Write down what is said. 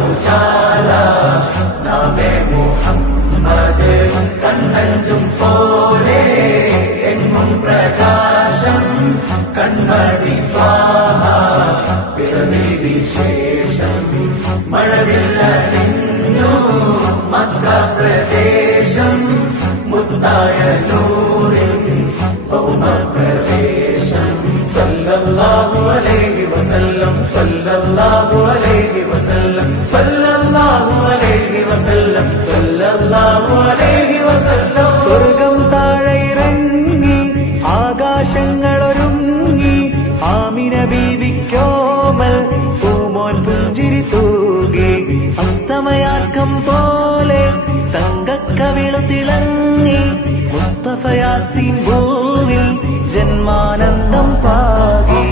ഉജാല നാമേ മുഹമ്മദ് കണ്ണഞ്ചും പോലെ എങ്ങും പ്രകാശം കൺമണി ത്വാഹ പിറവി വിശേഷം മഴവില്ലണിഞ്ഞു മക്ക പ്രദേശം മുത്തായ നൂറിൻ ഭൗമപ്രവേശം സല്ലല്ലാഹു അലൈഹി വസല്ലം സല്ലല്ലാഹു അലൈഹി വസല്ലം സല്ലല്ലാഹു അലൈഹി വസല്ലം സല്ലല്ലാഹു അലൈഹി വസല്ലം സ്വർഗം താഴെ ഇറങ്ങി ആകാശങ്ങളൊരുങ്ങി ആമിന ബീവിക്കോമൽ പൂമോൻ പുഞ്ചിരി തൂകി അസ്തമയാക്കം പോലെ തങ്കക്കവിളു തിളങ്ങി മുസ്തഫ യാസീൻ ഭൂവിൽ ജന്മാനന്ദം പാകി